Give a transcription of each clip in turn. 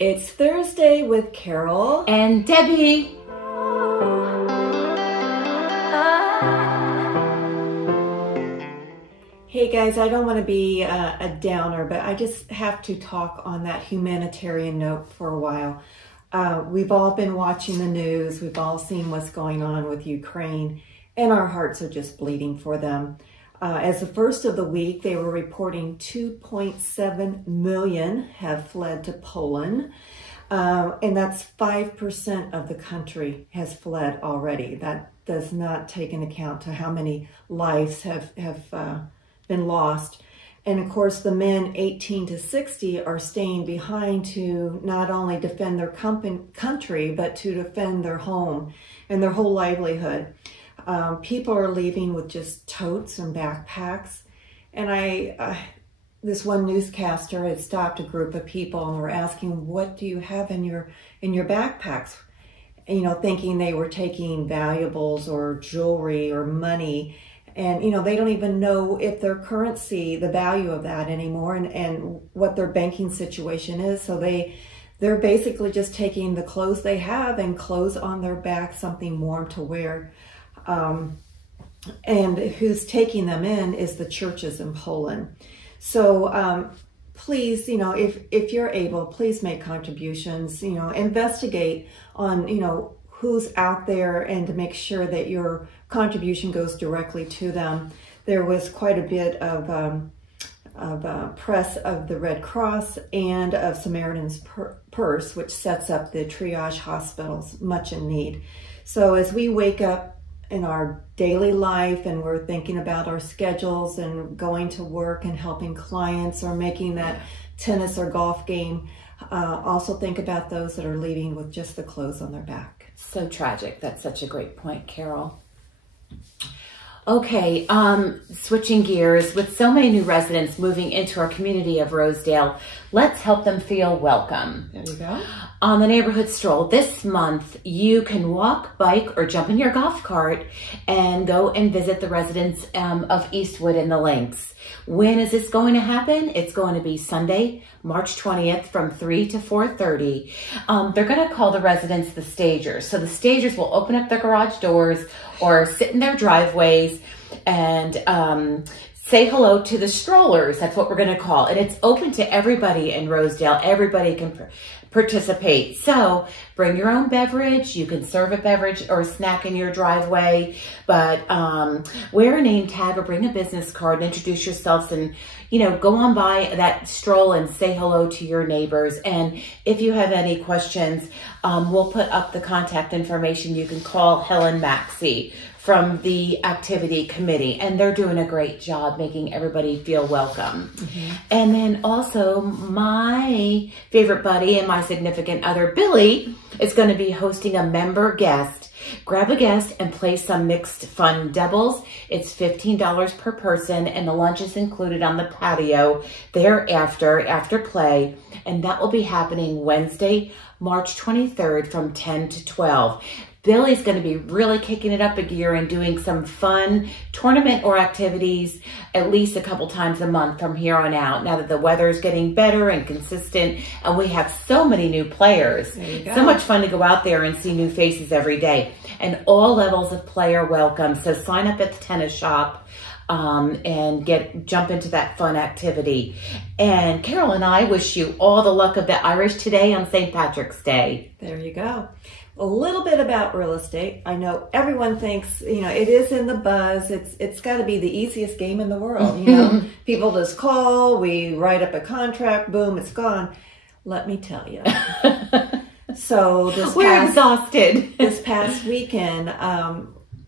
It's Thursday with Carol and Debbie. Hey guys, I don't want to be a downer, but I just have to talk on that humanitarian note for a while. We've all been watching the news. We've all seen what's going on with Ukraine, and our hearts are just bleeding for them. As the first of the week, they were reporting 2.7 million have fled to Poland, and that's 5% of the country has fled already. That does not take into account to how many lives have been lost. And of course, the men 18 to 60 are staying behind to not only defend their country, but to defend their home and their whole livelihood. People are leaving with just totes and backpacks. And this one newscaster had stopped a group of people and were asking, what do you have in your backpacks? You know, thinking they were taking valuables or jewelry or money. And, you know, they don't even know if their currency, the value of that anymore, and what their banking situation is. So they're basically just taking the clothes they have and clothes on their back, something warm to wear. And who's taking them in is the churches in Poland. So please, you know, if you're able, please make contributions, you know, investigate on, you know, who's out there and to make sure that your contribution goes directly to them. There was quite a bit of press of the Red Cross and of Samaritan's Purse, which sets up the triage hospitals, much in need. So as we wake up in our daily life and we're thinking about our schedules and going to work and helping clients or making that tennis or golf game, also think about those that are leaving with just the clothes on their back. So tragic. That's such a great point, Carol. Okay, switching gears, with so many new residents moving into our community of Rosedale, let's help them feel welcome. There you go. On the neighborhood stroll this month, you can walk, bike, or jump in your golf cart and go and visit the residents of Eastwood and the Links. When is this going to happen? It's going to be Sunday, March 20th from 3 to 4:30. They're going to call the residents the stagers. So the stagers will open up their garage doors or sit in their driveways and say hello to the strollers. That's what we're going to call. And it's open to everybody in Rosedale. Everybody can participate. So bring your own beverage. You can serve a beverage or a snack in your driveway, but wear a name tag or bring a business card and introduce yourselves, and, you know, go on by that stroll and say hello to your neighbors. And if you have any questions, we'll put up the contact information. You can call Helen Maxey from the activity committee, and they're doing a great job making everybody feel welcome. Mm-hmm. And then also my favorite buddy and my significant other, Billy, is going to be hosting a member guest. Grab a guest and play some mixed fun doubles. It's $15 per person, and the lunch is included on the patio thereafter, after play. And that will be happening Wednesday, March 23rd from 10 to 12. Billy's going to be really kicking it up a gear and doing some fun tournament or activities at least a couple times a month from here on out, now that the weather is getting better and consistent and we have so many new players. So much fun to go out there and see new faces every day. And all levels of play are welcome. So sign up at the tennis shop and jump into that fun activity. And Carol and I wish you all the luck of the Irish today on St. Patrick's Day. There you go. A little bit about real estate. I know everyone thinks, you know, it is in the buzz. It's got to be the easiest game in the world. You know, people just call, we write up a contract, boom, it's gone. Let me tell you. So we're exhausted. This past weekend, a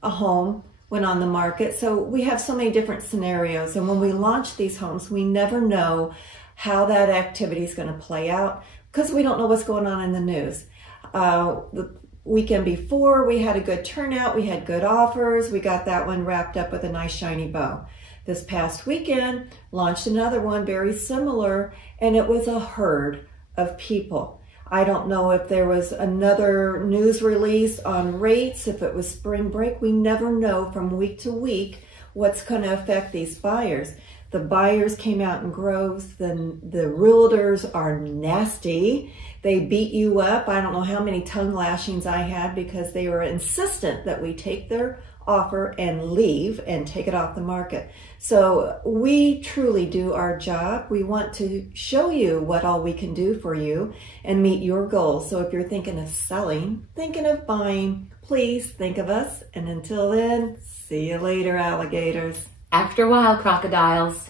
home went on the market. So we have so many different scenarios. And when we launch these homes, we never know how that activity is going to play out because we don't know what's going on in the news. The weekend before, we had a good turnout. We had good offers. We got that one wrapped up with a nice shiny bow. This past weekend, launched another one very similar, and it was a herd of people. I don't know if there was another news release on rates, if it was spring break. We never know from week to week what's going to affect these buyers. The buyers came out in droves. The realtors are nasty. They beat you up. I don't know how many tongue lashings I had because they were insistent that we take their offer and leave and take it off the market. So we truly do our job. We want to show you what all we can do for you and meet your goals. So if you're thinking of selling, thinking of buying, please think of us. And until then, see you later, alligators. After a while, crocodiles.